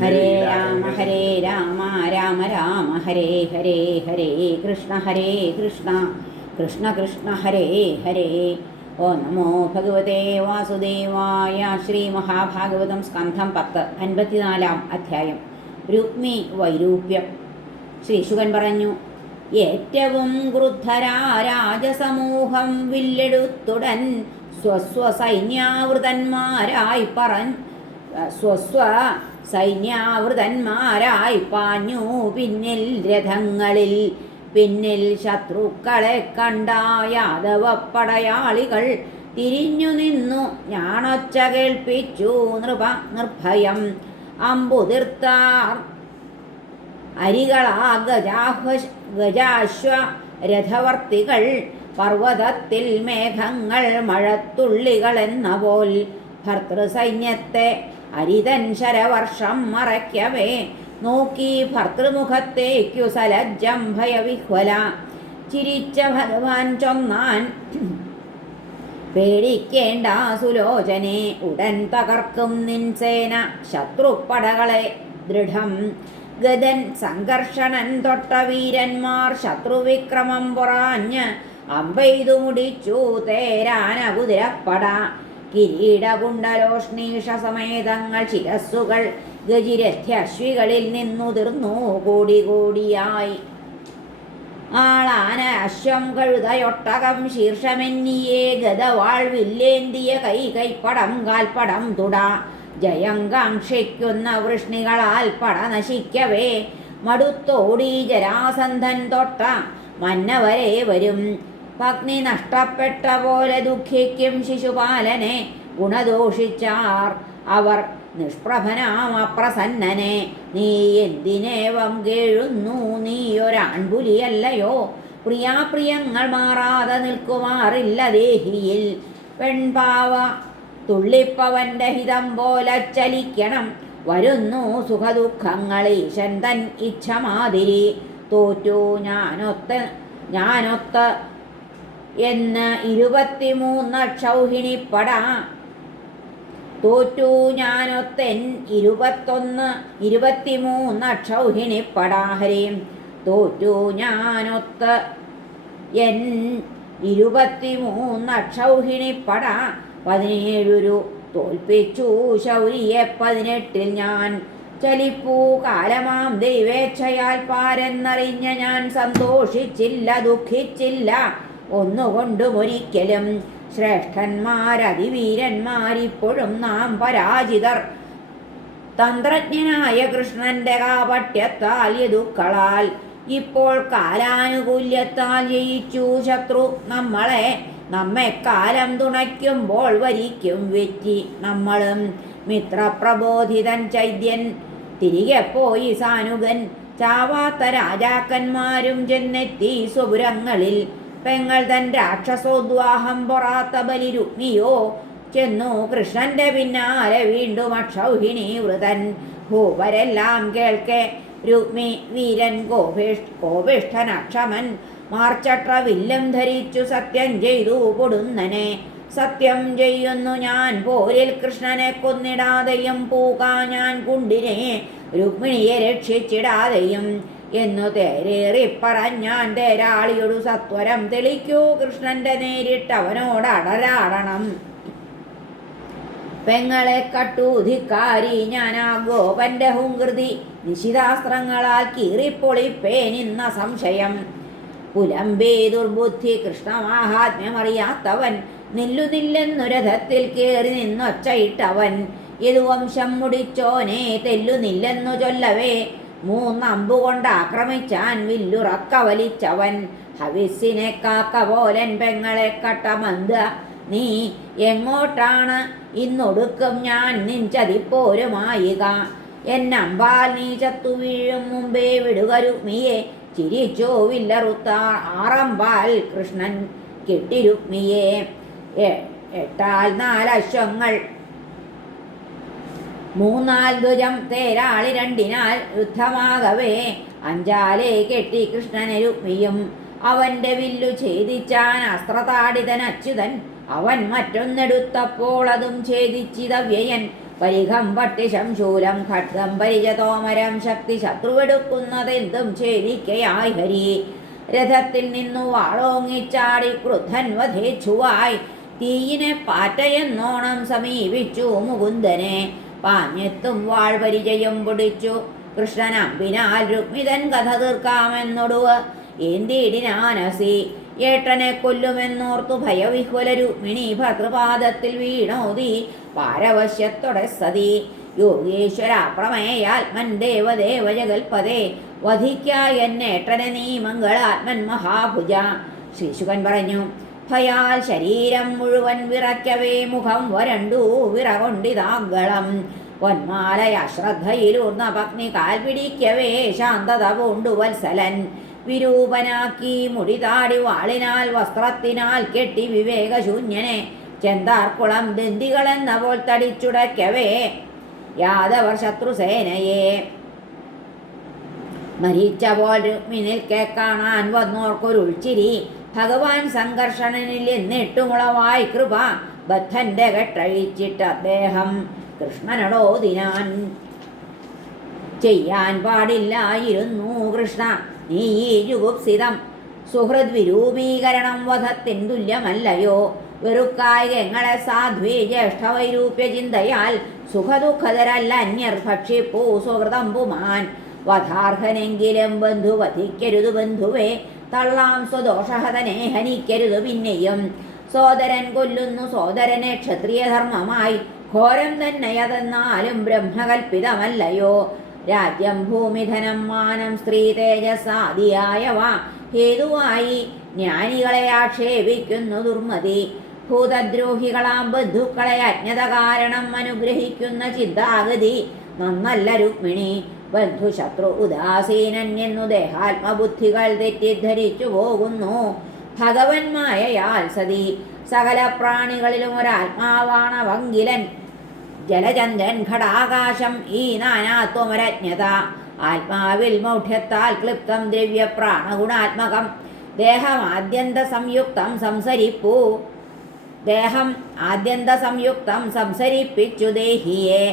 ഹരേ രാമ ഹരേ രാമ രാമ രാമ ഹരേ ഹരേ ഹരേ കൃഷ്ണ ഹരേ കൃഷ്ണ കൃഷ്ണ കൃഷ്ണ ഹരേ ഹരേ. ഓ നമോ ഭഗവതേ വാസുദേവായ ശ്രീ മഹാഭാഗവതം സ്കന്ധം പത്ത് അൻപത്തിനാലാം അധ്യായം. രുക്മി വൈരൂപ്യം. ശ്രീശുകൻ പറഞ്ഞു ഏറ്റവും ക്രുദ്ധരാ രാജസമൂഹം വില്ലെടുത്തുടൻ സ്വസ്വ സൈന്യാവൃതന്മാരായി പറ സ്വസ്വ സൈന്യാവൃതന്മാരായി പാഞ്ഞു. പിന്നിൽ രഥങ്ങളിൽ പിന്നിൽ ശത്രുക്കളെ കണ്ട യാദവ പടയാളികൾ തിരിഞ്ഞു നിന്നു. ഞാണൊച്ച കേൾപ്പിച്ചു നൃപ നിർഭയം. അമ്പുതിർത്താർ അരികളാ ഗജാഹ്വ ഗജാശ്വ രഥവർത്തികൾ. പർവതത്തിൽ മേഘങ്ങൾ മഴത്തുള്ളികൾ എന്ന പോൽ ഭർത്തൃസൈന്യത്തെ അരിതൻ ശരവർഷം മറയ്ക്കവേ. നോക്കി ഭർത്തൃമുഖത്തേക്കു സലജ്ജം ഭയവിഹ്വല. ചിരിച്ച ഭഗവാൻ ചൊന്നാൻ പേടിക്കേണ്ട സുലോചനെ. ഉടൻ തകർക്കും നിൻ സേന. ശത്രുപ്പടകളെ ദൃഢം. ഗതൻ സംഘർഷണൻ തൊട്ട വീരന്മാർ ശത്രുവിക്രമം പൊറാഞ്ഞ് അമ്പെയ്തു മുടിച്ചു തേരാന കുതിരപ്പട കിരീടകുണ്ടലോഷ്ണീഷ സമേതങ്ങൾ ശിരസ്സുകൾ ഗജിരഥ്യശ്വികളിൽ നിന്നുതിർന്നു കൂടി കൂടിയായി ആളാന അശ്വം കഴുതയൊട്ടകം ശീർഷമെന്നിയേ ഗതവാൾ വില്ലേന്തിയ കൈ കൈപ്പടം കാൽപ്പടം തുട. ജയം കാക്ഷിക്കുന്ന വൃഷ്ണികളാൽ പട നശിക്കവേ. മടുത്തോടി ജരാസന്ധൻ തൊട്ട മന്നവരെ വരും. പത്നി നഷ്ടപ്പെട്ട പോലെ ദുഃഖിക്കും ശിശുപാലനെ ഗുണദോഷിച്ചാർ. അവർ നിഷ്പ്രഭനാം അപ്രസന്നനെ. നീ എന്തിനേവം കേഴുന്നു? നീ ഒരാൺപുലിയല്ലയോ? പ്രിയാപ്രിയങ്ങൾ മാറാതെ നിൽക്കുമാറില്ല ദേഹിയിൽ. പെൺപാവ തുള്ളിപ്പവന്റെ ഹിതം പോലെ ചലിക്കണം. വരുന്നു സുഖദുഃഖങ്ങൾ ഈശൻ തൻ ഇച്ഛ മാതിരി തോറ്റു ഞാനൊത്ത് ഞാനൊത്ത് എന്ന് ഇരുപത്തിമൂന്ന് ക്ഷൗഹിണിപ്പട തോറ്റു ഞാനൊത്തൻ ഇരുപത്തൊന്ന് ഇരുപത്തിമൂന്ന് ക്ഷൗഹിണിപ്പടാഹരേം തോറ്റു ഞാനൊത്ത് എൻ ഇരുപത്തിമൂന്ന് ക്ഷൗഹിണിപ്പട പതിനേഴൊരു തോൽപ്പിച്ചു ശൗരിയെ പതിനെട്ടിൽ ഞാൻ ചലിപ്പൂ കാലമാം ദൈവേച്ഛയാൽ പാരെന്നറിഞ്ഞ ഞാൻ സന്തോഷിച്ചില്ല ദുഃഖിച്ചില്ല. ഒന്നുകൊണ്ടും ഒരിക്കലും ശ്രേഷ്ഠന്മാരതിവീരന്മാരിപ്പോഴും നാം പരാജിതർ. തന്ത്രജ്ഞനായ കൃഷ്ണന്റെ കാപട്യത്താൽ യദുക്കളാൽ ഇപ്പോൾ കാലാനുകൂല്യത്താൽ ജയിച്ചു ശത്രു നമ്മളെ. നമ്മെ കാലം തുണയ്ക്കുമ്പോൾ വരിക്കും വെറ്റി നമ്മളും. മിത്രപ്രബോധിതൻ ചൈദ്യൻ തിരികെ പോയി സാനുകൻ ചാവാത്ത രാജാക്കന്മാരും ചെന്നെത്തി സ്വപുരങ്ങളിൽ പെങ്ങൾ തൻ രാക്ഷസോദ്വാഹം പൊറാത്ത ബലി രുക്മിയോ ചെന്നു കൃഷ്ണന്റെ പിന്നാലെ വീണ്ടും അക്ഷൗഹിണി വൃതൻ. ഭൂപരെല്ലാം കേൾക്കെ. രുക്മി വീരൻ കോപിഷ് കോപിഷ്ഠൻ അക്ഷമൻ മാർച്ചട്ര വില്ലും ധരിച്ചു സത്യം ചെയ്തു കൊടുന്നനെ. സത്യം ചെയ്യുന്നു ഞാൻ പോരിൽ കൃഷ്ണനെ കൊന്നിടാതെയും പൂകാ ഞാൻ കുണ്ടിനെ. രുക്മിണിയെ രക്ഷിച്ചിടാതെയും എന്നു തേരേറി പറഞ്ഞാൻ തേരാളിയൊരു സത്വരം തെളിക്കൂ കൃഷ്ണന്റെ നേരിട്ട് അവനോട് അടരാടണം. പെങ്ങളെ കട്ടൂധിക്കാരി ഞാനാ ഗോപന്റെ ഹുങ്കൃതി നിശിതാസ്ത്രങ്ങളാൽ കീറിപ്പൊളിപ്പേനിന്ന സംശയം. പുലമ്പേ ദുർബുദ്ധി കൃഷ്ണമാഹാത്മ്യമറിയാത്തവൻ നില്ലുനില്ലെന്നു രഥത്തിൽ കയറി നിന്നൊച്ചയിട്ടവൻ യദുവംശം മുടിച്ചോനെ തെല്ലു നില്ലെന്നു ചൊല്ലവേ മൂന്നമ്പുകൊണ്ട് ആക്രമിച്ചാൻ വില്ലുറക്ക വലിച്ചവൻ. ഹവിസിനെ കാക്ക പോലൻ പെങ്ങളെ കട്ടമന്ത. നീ എങ്ങോട്ടാണ്? ഇന്നൊടുക്കും ഞാൻ നിൻ ചതിപ്പോരുമായിക എന്നമ്പാൽ നീ ചത്തു വീഴും മുമ്പേ വിടുകരു മിയെ ചിരിച്ചോ വില്ലറുത്ത ആറമ്പാൽ കൃഷ്ണൻ കെട്ടി രുക്മിയെ എ- എട്ടാൽ നാലശ്വങ്ങൾ. മൂന്നാൽ ധ്വജം തേരാളി രണ്ടിനാൽ യുദ്ധമാകവേ. അഞ്ചാലെ കെട്ടി കൃഷ്ണനെ രുക്മിയും അവന്റെ വില്ലു ഛേദിച്ചാൻ അസ്ത്രതാടിതൻ അച്യുതൻ. അവൻ മറ്റൊന്നെടുത്തപ്പോൾ അതും ഛേദിച്ചിതവ്യയൻ. പരിഘം പട്ടിശം ശൂലം ഖഡ്ഗം പരിചതോമരം ശക്തി ശത്രുവെടുക്കുന്നതെന്തും ഛേദിക്കയായി ഹരി. രഥത്തിൽ നിന്നു വാളോങ്ങിച്ചാടി ക്രുദ്ധൻ വധേച്ഛുവായി തീയിനെ പാറ്റയെന്നോണം സമീപിച്ചു മുകുന്ദനെ. പാഞ്ഞെത്തും വാൾ പരിചയം പൊടിച്ചു. കൃഷ്ണൻ അമ്പിനാൽ രുക്മിതൻ കഥ തീർക്കാമെന്നൊടുവ്. എന്തിടിനാനസി ഏട്ടനെ കൊല്ലുമെന്നോർത്തു ഭയവിഹ്വല രുക്മിണി ഭർതൃപാദത്തിൽ വീണോതി. പാരവശ്യത്തോടെ സതി. യോഗേശ്വര പ്രമേയാത്മൻ ദേവദേവ ജഗൽപദേ വധിക്കായ എന്നേട്ടനെ നീ മംഗളാത്മൻ മഹാഭുജ. ശ്രീശുഖൻ പറഞ്ഞു ഭയാൽ ശരീരം മുഴുവൻ വിറയ്ക്കവേ മുഖം വരണ്ടു വിറകൊണ്ടിതാങ്കളം പൊന്മാലയ ശ്രദ്ധയിലൂർന്ന പത്നി കാൽ പിടിക്കവേ ശാന്തത പൂണ്ടു വത്സലൻ വിരൂപനാക്കി മുടി താടി വാളിനാൽ വസ്ത്രത്തിനാൽ കെട്ടി വിവേകശൂന്യനെ. ചെന്താർക്കുളം ദന്തികളെന്ന പോൽ തടിച്ചുടയ്ക്കവേ യാദവർ ശത്രുസേനയെ. മരിച്ച പോൽ രുക്മിനിൽക്കെ കാണാൻ വന്നോർക്കൊരുൾച്ചിരി. ഭഗവാൻ സംഘർഷണനിൽ എന്നിട്ടുമുളവായി കൃപ ബദ്ധന്റെ കെട്ടഴിച്ചിട്ട് അദ്ദേഹം കൃഷ്ണനോദിനാൻ ചെയ്യാൻ പാടില്ലായിരുന്നു കൃഷ്ണ. നീ ഈ ജുഗുപ്സിതം സുഹൃദ് വിരൂപീകരണം വധത്തിൻ തുല്യമല്ലയോ? വെറുക്കായികങ്ങളെ സാധ്വി ജ്യേഷ്ഠവൈരൂപ്യ ചിന്തയാൽ സുഖദുഃഖതരല്ല അന്യർ ഭക്ഷിപ്പൂ സുഹൃതം പുമാൻ വധാർഹനെങ്കിലും ബന്ധു വധിക്കരുത് ബന്ധുവേ തള്ളാം സ്വദോഷഹതനെ ഹനിക്കരുത് പിന്നെയും. സോദരൻ കൊല്ലുന്നു സോദരനെ ക്ഷത്രിയധർമ്മമായി. ഘോരം തന്നെയതെന്നാലും ബ്രഹ്മകൽപ്പിതമല്ലയോ. രാജ്യം ഭൂമിധനം മാനം സ്ത്രീ തേജസ്സാദിയായവ ഹേതുവായി. ജ്ഞാനികളെ ആക്ഷേപിക്കുന്നു ദുർമതി. ഭൂതദ്രോഹികളാം ബന്ധുക്കളെ അജ്ഞത കാരണം അനുഗ്രഹിക്കുന്ന ചിന്താഗതി. നന്നല്ല രുക്മിണി. ബന്ധുശത്രു എന്നു ദേഹാത്മബുദ്ധികൾ തെറ്റിദ്ധരിച്ചു പോകുന്നു. ഭഗവന്മായയാൽ സതി. സകല പ്രാണികളിലും ഒരാത്മാവാണവങ്കിലൻ ജലചന്ദ്രൻ ഘടാകാശം ഈ നാനാത്വമരജ്ഞത. ആത്മാവിൽ മൗഢ്യത്താൽ ക്ലിപ്തം ദ്രവ്യ പ്രാണഗുണാത്മകം ദേഹം ആദ്യന്ത സംയുക്തം സംസരിപ്പൂ. ദേഹം ആദ്യന്ത സംയുക്തം സംസരിപ്പിച്ചു ദേഹിയെ.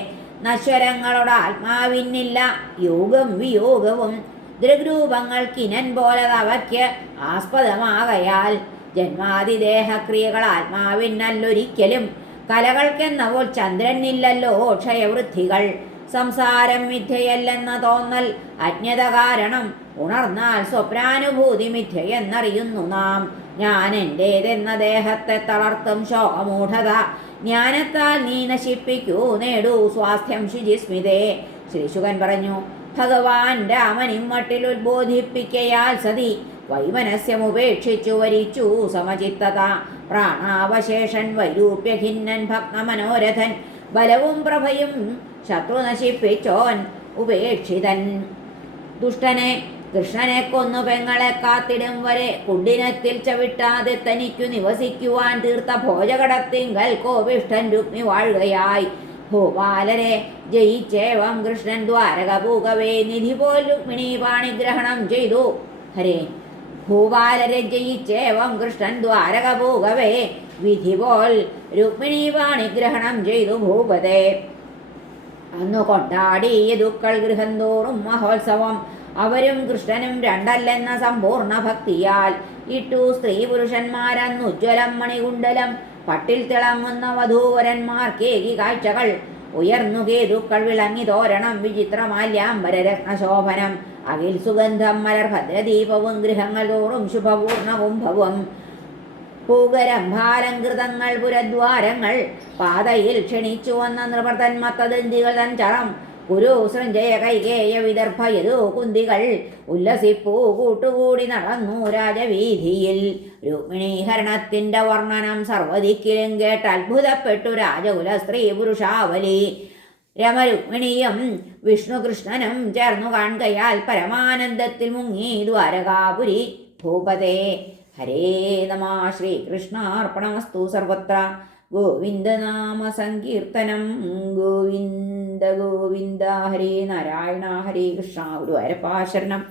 നശ്വരങ്ങളുടെ ആത്മാവിന്നില്ല യോഗം വിയോഗവും ദൃഗ്രൂപങ്ങൾ കിനൻ പോലെ അവയ്ക്ക് ആസ്പദമാകയാൽ ജന്മാതിദേഹക്രിയകൾ ആത്മാവിനല്ലൊരിക്കലും കലകൾക്കെന്നവോൽ ചന്ദ്രനില്ലല്ലോ ക്ഷയവൃദ്ധികൾ സംസാരം മിഥ്യയല്ലെന്ന തോന്നൽ അജ്ഞത കാരണം ഉണർന്നാൽ സ്വപ്നാനുഭൂതി മിഥ്യയെന്നറിയുന്നു നാം. ഞാൻ എന്റേതെന്ന ദേഹത്തെ തളർത്തും ശോകമൂഢത ജ്ഞാനത്താൽ നീ നശിപ്പിക്കൂ നേടൂ സ്വാസ്ഥ്യം ശുചിസ്മിതേ. ശ്രീശുകൻ പറഞ്ഞു ഭഗവാൻ രാമൻ ഇമ്മട്ടിൽ ഉദ്ബോധിപ്പിക്കയാൽ സതി വൈമനസ്യമുപേക്ഷിച്ചു വരിച്ചു സമചിത്തത. പ്രാണാവശേഷൻ വൈരൂപ്യഖിന്നൻ ഭക്തമനോരഥൻ ബലവും പ്രഭയും ശത്രു നശിപ്പിച്ചോൻ ഉപേക്ഷിതൻ. ദുഷ്ടനെ കൃഷ്ണനെ കൊന്നു പെങ്ങളെ കാത്തിടും വരെ കുണ്ടിനത്തിൽ ചവിട്ടാതെ തനിക്കു നിവസിക്കുവാൻ തീർത്ത ഭോജകടത്തിങ്കൽ കോപിഷ്ഠൻ രുക്മി വാഴുകയായി. ഭൂപാലരെ ജയിച്ചേവം കൃഷ്ണൻ ദ്വാരക പൂകവേ നിധി പോൽ രുക്മിണി പാണിഗ്രഹണം ചെയ്തു. ഹരേ ഭൂപാലരെ ജയിച്ചേവം കൃഷ്ണൻ ദ്വാരക പൂകവേ വിധി പോൽ രുക്മിണി പാണിഗ്രഹണം ചെയ്തു ഭൂപതേ. അന്നു കൊണ്ടാടി ദുക്കൾ ഗൃഹം തോറും മഹോത്സവം അവരും കൃഷ്ണനും രണ്ടല്ലെന്ന സമ്പൂർണ ഭക്തിയാൽ. ഇട്ടു സ്ത്രീ പുരുഷന്മാരന്ന് ഉജ്ജ്വലം മണികുണ്ടലം പട്ടിൽ തിളങ്ങുന്ന വധൂവരന്മാർക്കേകി കാഴ്ചകൾ. ഉയർന്നു കേതുക്കൾ വിളങ്ങി തോരണം വിചിത്രമാല്യാംബര രത്നശോഭനം അകിൽ സുഗന്ധം മലർ ഭദ്രദീപവും ഗൃഹങ്ങൾ തോറും ശുഭപൂർണവും ഭവം. പൂകരംഭാലങ്കൃതങ്ങൾ പുരദ്വാരങ്ങൾ. പാതയിൽ ക്ഷണിച്ചു വന്ന നൃപതന്മത്തദന്തികൾ തൻ ചറം. കുരു സൃഞ്ജയ കൈകേയ വിദർഭയതു കുന്തികൾ. ഉല്ലസിപ്പൂ കൂട്ടുകൂടി നടന്നു രാജവീതിയിൽ രുക്മിണീഹരണത്തിന്റെ വർണനം സർവദിക്കിലും കേട്ട് അത്ഭുതപ്പെട്ടു രാജകുല സ്ത്രീ പുരുഷാവലി. രമരുക്മിണിയും വിഷ്ണുകൃഷ്ണനും ചേർന്നു കാണുകയാൽ പരമാനന്ദത്തിൽ മുങ്ങി ദ്വാരകാപുരി ഭൂപതേ. ഹരേ നമ ശ്രീകൃഷ്ണാർപ്പണമസ്തു സർവത്ര. ഗോവിന്ദനാമ സങ്കീർത്തനം ഗോവിന്ദ ഗോവിന്ദ ഹരേ നാരായണ ഹരേ കൃഷ്ണ ഗുരുവായൂരപ്പാ ശരണം